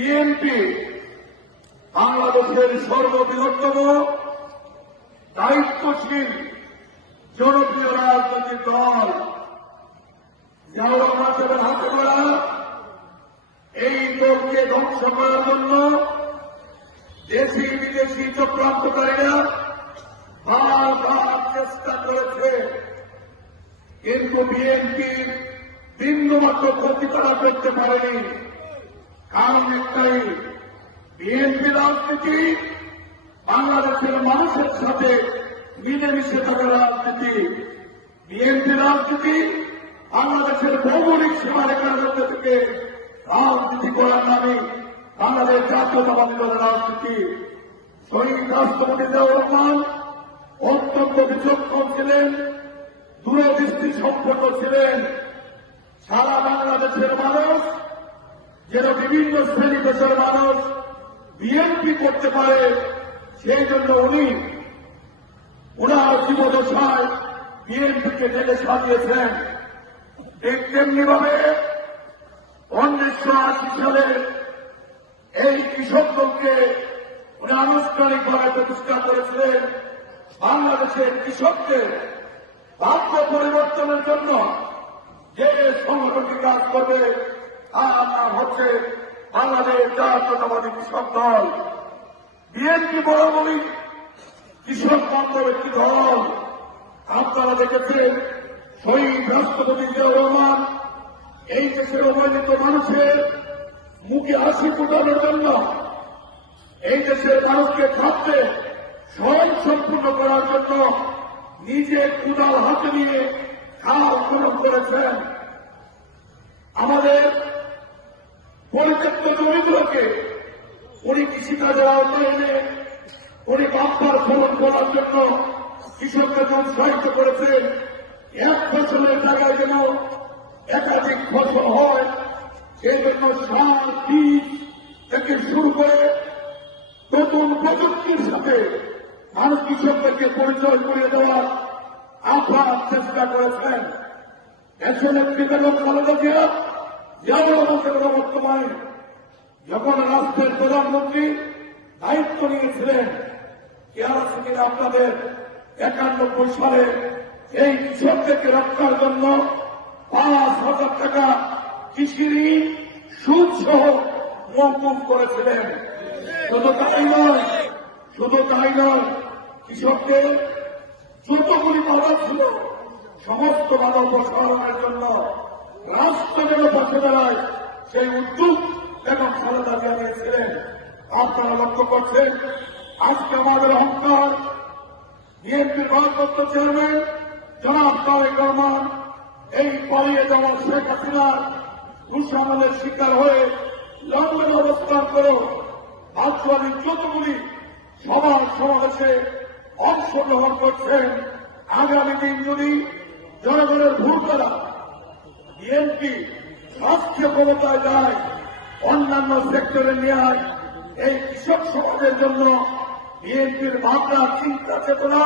BNP বাংলাদেশের সর্ববৃহত্তম দায়িত্বশীল জনপ্রিয় রাজনৈতিক দল। জিয়াউর রহমান হাতে করা এই দলকে ধ্বংস করার জন্য দেশি বিদেশি চক্রান্তকারীরা বারবার চেষ্টা করেছে। কিন্তু বিএনপি বিন্দুমাত্র ক্ষতি করা করতে পারেনি। কারণ একটাই, বিএনপি রাজনীতি বাংলাদেশের মানুষের সাথে মিলেমিশে থাকার রাজনীতি। বিএনপি রাজনীতি বাংলাদেশের ভৌগোলিক সীমারেখার মধ্যে থেকে রাজনীতি করার নামে বাংলাদেশ জাতীয়তাবাদী দলের রাজনীতি। শহীদ রাষ্ট্রপতি জিয়াউর রহমান অত্যন্ত বিচক্ষণ ছিলেন, দূরদৃষ্টি সম্পন্ন ছিলেন। সারা বাংলাদেশের মানুষ যেন বিভিন্ন শ্রেণি পেশার মানুষ বিএনপি করতে পারে, সেই জন্য উনি ওনার জীবদশায় বিএনপিকে জেলে সাজিয়েছেন। ঠিক তেমনি ভাবে উনিশশো আশি সালে এই কৃষক দলকে উনি আনুষ্ঠানিকভাবে প্রতিষ্ঠা করেছিলেন বাংলাদেশের কৃষকদের ভাগ্য পরিবর্তনের জন্য যে সংগঠনটি কাজ করবে তার হচ্ছে বাংলাদেশ জাতীয়তাবাদী কৃষক দল। বিএনপি বলি কৃষক বান্ধব একটি দল। আপনারা দেখেছেন, শহীদ রাষ্ট্রপতি জিয়াউর রহমান এই দেশের অবহেলিত মানুষের মুখে হাসি ফুটানোর জন্য এই দেশের মানুষকে খাদ্যে স্বয়ং সম্পূর্ণ করার জন্য নিজে কুদাল হাতে নিয়ে খাওয়া গ্রহণ করেছেন। আমাদের পরিত্যক্ত জমিগুলোকে উনি কৃষিকাজের আওতায় এনে উনি বাম্পার ফলন করার জন্য কৃষকদের উৎসাহিত করেছেন। এক ফসলের জায়গায় যেন একাধিক ফসল হয় সেই জন্য সার, বীজ থেকে শুরু করে নতুন প্রযুক্তির সাথে মানুষ কৃষকদেরকে পরিচয় করিয়ে দেওয়ার আপ্রাণ চেষ্টা করেছেন। একটি বেগম খালেদা জিয়া বর্তমানে যখন রাষ্ট্রের প্রধানমন্ত্রী দায়িত্ব নিয়েছিলেন কেয়ার কিনা আপনাদের একানব্বই সালে এই কৃষকদেরকে রক্ষার জন্য পাঁচ হাজার টাকা কৃষি ঋণ, সুদ সহ মৌকুব করেছিলেন। শুধু তাই নয়, শুধু তাই নয়, কৃষকদের যতগুলি বাধা ছিল, সমস্ত বাধা অপসারণের জন্য রাষ্ট্র যেন পথে দাঁড়ায়, সেই উদ্যোগ এবং খালেদা জিয়া নিয়েছিলেন। আপনারা লক্ষ্য করছেন, আজকে আমাদের অহংকার, বিএনপির ভারপ্রাপ্ত চেয়ারম্যান, জনাব তারেক রহমান, এই পালিয়ে যাওয়া শেখ হাসিনার দুঃসামলের শিকার হয়ে লন্ডনে অবস্থান করে রাজধানীর যতগুলি সভা সমাবেশে অংশগ্রহণ করছেন, আগামী দিন যদি জনগণের ভুল করা বিএনপি রাষ্ট্রীয় ক্ষমতায় যায়, অন্যান্য সেক্টরে নেওয়ার এই কৃষক সমাজের জন্য বিএনপির ভাবনা চিন্তা চেতনা।